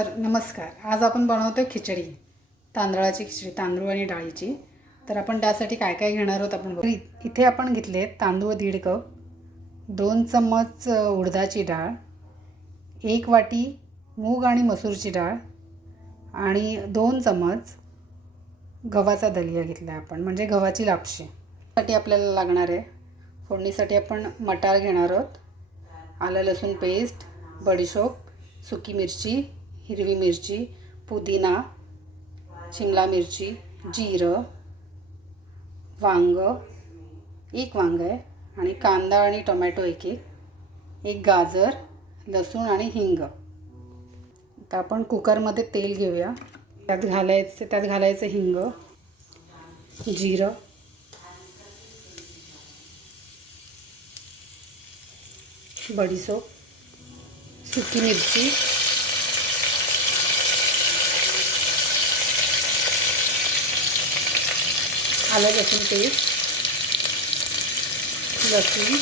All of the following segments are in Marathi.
तर नमस्कार. आज आपण बनवतोय खिचडी, तांदळाची खिचडी, तांदूळ आणि डाळीची. तर आपण त्यासाठी काय काय घेणार आहोत आपण बघू. इथे आपण घेतले तांदूळ 1.5 कप, 2 चम्मच उडदाची डाळ, 1 वाटी मूग आणि मसूरची डाळ आणि 2 चम्मच गव्हाचा दलिया घेतला आपण, म्हणजे गव्हाची लापशी. साठी आपल्याला लागणार आहे. फोडणीसाठी आपण मटार घेणार आहोत, आलं लसूण पेस्ट, बडीशोप, सुकी मिरची, हिरवी मिरची, पुदिना, शिमला मिरची, जिरं, वांग, एक वांग आहे आणि कांदा आणि टोमॅटो एक गाजर, लसूण आणि हिंग. आता आपण कुकरमध्ये तेल घेऊया. त्यात घालायचं हिंग, जिरं, बडीशोप, सुकी मिरची, आलं लसूण पेस्ट, लसूण,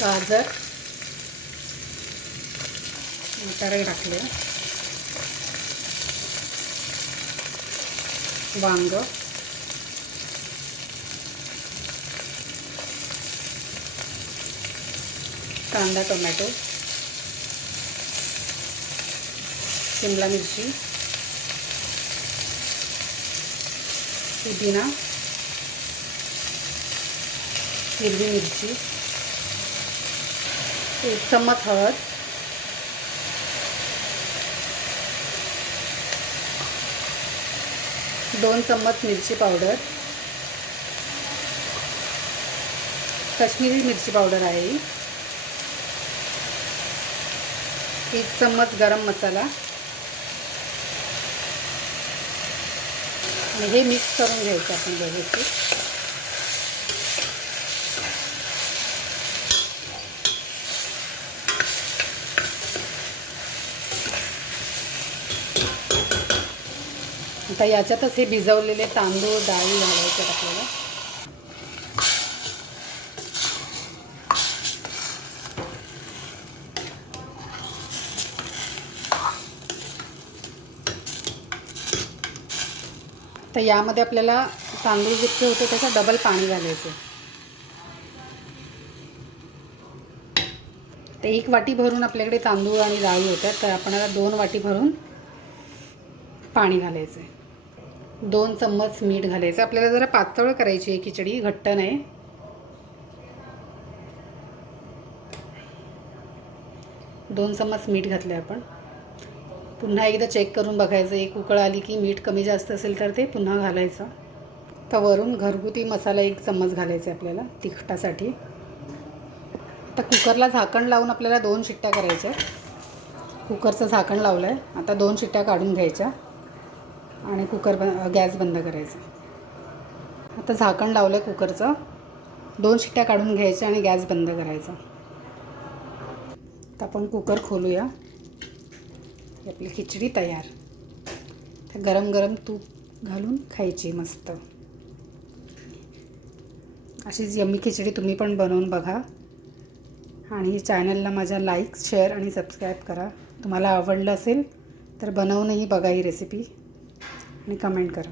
गाजर, मटार टाकले, वांग, कांदा टोमॅटो, शिमला मिरची, पुदिना, हिरवी मिरची, 1 चम्मच हळद, दोन चम्मच मिरची पावडर, काश्मीरी मिरची पावडर आहे, 1 चम्मच गरम मसाला आणि हे मिक्स करून घ्यायचं आपण व्यवस्थित. आता याच्यातच हे भिजवलेले तांदूळ डाळी घालायचे आपल्याला. तर यामध्ये आपल्याला तांदूळ जितके होते त्याचा डबल पाणी घालायचं. तर 1 वाटी भरून आपल्याकडे तांदूळ आणि डाळी होत्या, तर आपल्याला 2 वाटी भरून पाणी घालायचं आहे. 2 चम्मच मीठ घालायचं. आपल्याला जरा पातळ करायची आहे खिचडी, घट्ट नाही. दोन चम्मच मीठ घातले आपण. पुन्हा एकदा चेक करून बघायचं, एक उकळ आली की मीठ कमी जास्त असेल तर ते पुन्हा घालायचं. तर वरून घरगुती मसाला 1 चम्मच घालायचा आहे आपल्याला तिखटासाठी. आता कुकरला झाकण लावून आपल्याला 2 शिट्ट्या करायच्या. कुकरचं झाकण लावलं आहे. आता 2 शिट्ट्या काढून घ्यायच्या आणि गॅस बंद करायचा. आता झाकण लावलं आहे कुकरचं, 2 शिट्ट्या काढून घ्यायच्या आणि गॅस बंद करायचा. आता आपण कुकर खोलूया. आपली खिचडी तयार. तर गरम गरम तूप घालून खायची मस्त. अशीच यम्मी खिचडी तुम्ही पण बनवून बघा आणि चॅनलला माझ्या लाईक, शेअर आणि सबस्क्राईब करा. तुम्हाला आवडलं असेल तर बनवूनही बघा ही रेसिपी आणि कमेंट करा.